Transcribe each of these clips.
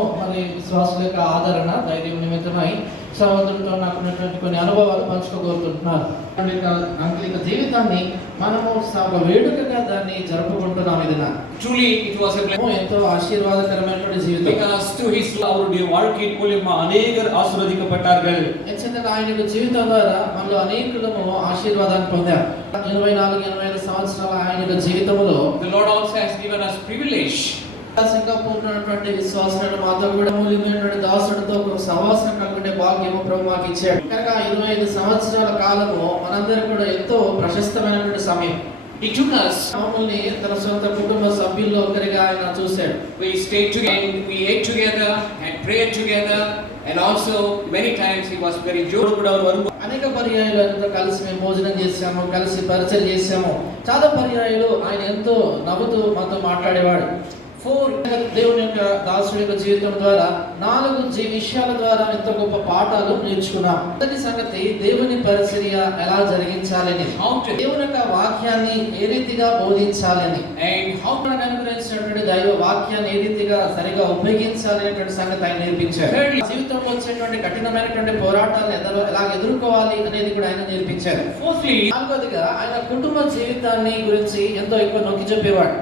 మరి విశ్వాసుల యొక్క ఆదరణ ధైర్యం నిమిత్తమై సహోదరులతో నాకు ఉన్నటువంటి కొన్ని అనుభవాలు పంచుకోగలుగుతున్నారు. ఆంగిక జీవితాన్ని మనము ఒక వేడుకగా దాన్ని జరుపుకుంటున్నాం. ఇది Truly it was a blessing. ఎంతో ఆశీర్వాదకరమైనటువంటి జీవితం. Because to his அவருடைய வாழ்க்கையின் மூலமா அநேகர் ஆசீர்வதிக்கப்பட்டார்கள். ఎందుకంటే ఆయన జీవితం ద్వారా మనలో అనేకులము ఆశీర్వాదాన్ని పొందారు. 24-25 సంవత్సరాల ఆయన జీవితంలో The Lord also has given us privilege. Singapore ఉన్నటువంటి విశ్వాసులను మాతో కూడా మూల్యమైనటువంటి దాసుడితో ఒక సహవాసం కలిగే భాగ్యము ప్రభు మాకు ఇచ్చాడు. కనుక 25 సంవత్సరాల కాలము మనందరికీ కూడా ఎంతో ప్రశస్తమైనటువంటి సమయం. He took us. మమ్మల్ని తన సొంత కుటుంబ సభ్యుల్లో ఒకరిగా ఆయన చూశాడు. We stayed together, we ate together and prayed together, and also many times he was very joyful. అనేక పర్యాయాలు ఆయనతో కలిసి మేము భోజనం చేశాము, కలిసి పరిచయం చేశాము. చాలా పర్యాయాలు ఆయన ఎంతో నవ్వుతూ మాతో మాట్లాడేవాడు. దేవుని యొక్క దాసుడి యొక్క జీవితం ద్వారా 4 విషయాల ద్వారా ఎంతో గొప్ప పాఠాలు నేర్చుకున్నాం. మొదటి సంగతి దేవుని పరిచర్య ఎలా జరిగించాలని, దేవుని యొక్క వాక్యాన్ని ఏ రీతిగా బోధించాలని, మనకు అనుగ్రహించినటువంటి దైవ వాక్యాన్ని ఏ రీతిగా సరిగా ఉపయోగించాలనేటువంటి సంగతి ఆయన నేర్పించారు. జీవితంలో వచ్చేటువంటి కఠినమైనటువంటి పోరాటాలను ఎలా ఎదుర్కోవాలి అనేది కూడా ఆయన నేర్పించారు. నాలుగోదిగా ఆయన కుటుంబ జీవితాన్ని గురించి ఎంతో ఎక్కువ నొక్కి చెప్పేవాడు.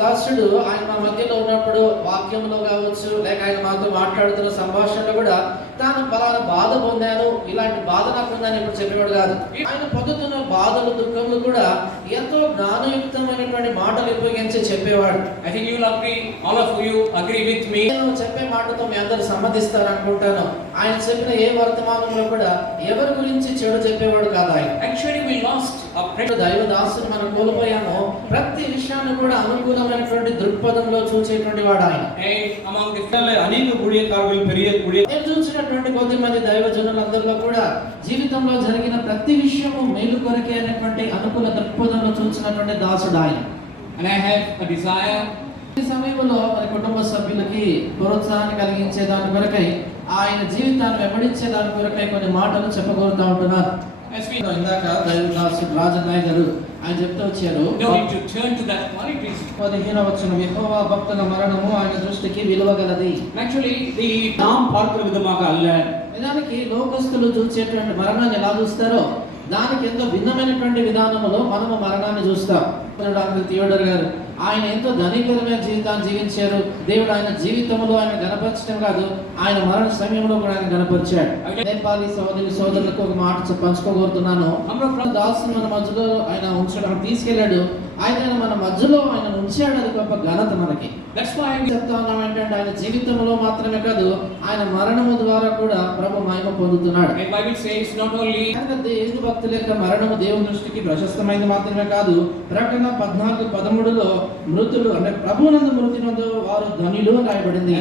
దాసుడు ఆయన మా మధ్యలో ఉన్నప్పుడు వాక్యంలో కావచ్చు, లేక ఆయన మాతో మాట్లాడుతున్న సంభాషణలో కూడా తాను పలానా బాధ పొందాను, ఇలాంటి బాధ నాకు ఉందని ఇప్పుడు చెప్పేవాడు కాదు. ఆయన పొందుతున్న బాధలు దుఃఖములు కూడా ఎంతో జ్ఞానయుక్తమైనటువంటి మాటలు ఉపయోగించి చెప్పేవాడు. I think you will agree, all of you agree with me. నేను చెప్పే మాటతో మీ అందరూ సమ్మతిస్తారు అనుకుంటాను. ఆయన చెప్పిన ఏ వర్తమానంలో కూడా ఎవరి గురించి చెడు చెప్పేవాడు కాదు. ఆయన Actually we lost a దైవ దాసుని మనం కోల్పోయాము. ప్రతి విషయాన్ని కూడా అనుకూలమైనటువంటి దృక్పథంలో చూసేటువంటి వాడు ఆయన. among the అనేక ఊழிయకారులు పెరిగే నేను చూసినటువంటి కొద్దిమంది దైవజనులందరిలో కూడా జీవితంలో జరిగిన ప్రతి విషయము మేలు కొరకే అనేటువంటి అనుకూల దృక్పథంలో చూసినటువంటి దాసుడు ఆయన. And I have a desire. ఈ సమయంలో మరి కుటుంబ సభ్యులకి ప్రోత్సాహాన్ని కలిగించే దాని కొరకై ఆయన జీవితాన్ని వెంబడించే దాని కొరకై కొన్ని మాటలు చెప్పగలుగుతూ ఉంటున్నారు. ఇందాక దైవదాసుడు రాజనాయ్ గారు ఆయన చెప్తూ వచ్చారు, 15వ వచనం, యెహోవా భక్తుల మరణము ఆయన దృష్టికి విలువగలది. Actually the நாம் பார்க்கிற விதமாக அல்ல. నిజానికి లోకస్తులు చూసేటువంటి మరణాన్ని ఎలా చూస్తారో దానికి ఎంతో భిన్నమైనటువంటి విధానంలో మనము మరణాన్ని చూస్తాం. థియోడర్ గారు ఆయన ఎంతో ధనికరమైన జీవితాన్ని జీవించారు. దేవుడు ఆయన జీవితంలో ఆయన గణపరచడం కాదు, ఆయన మరణ సమయంలో కూడా ఆయన గణపరిచాడు. నేపాలి సోదరులకు ఒక మాట పంచుకోగలుగుతున్నాను. దాసుని మన మధ్యలో ఆయన ఉంచడం తీసుకెళ్ళాడు. ఆయన మన మధ్యలో ఆయన ఉంచాడు. అది గొప్ప ఘనత మనకి. చెప్తా ఉన్నాం ఏంటంటే ఆయన జీవితంలో మాత్రమే కాదు, ఆయన మరణము ద్వారా కూడా ప్రభు మహిమ పొందుతున్నాడు. దేవుని భక్తుల యొక్క మరణము దేవుని దృష్టికి ప్రశస్తమైనది మాత్రమే కాదు, ప్రకటన 14:13లో మృతులు అంటే ప్రభువునందు మృతి నందు వారు ధనులు రాయబడింది.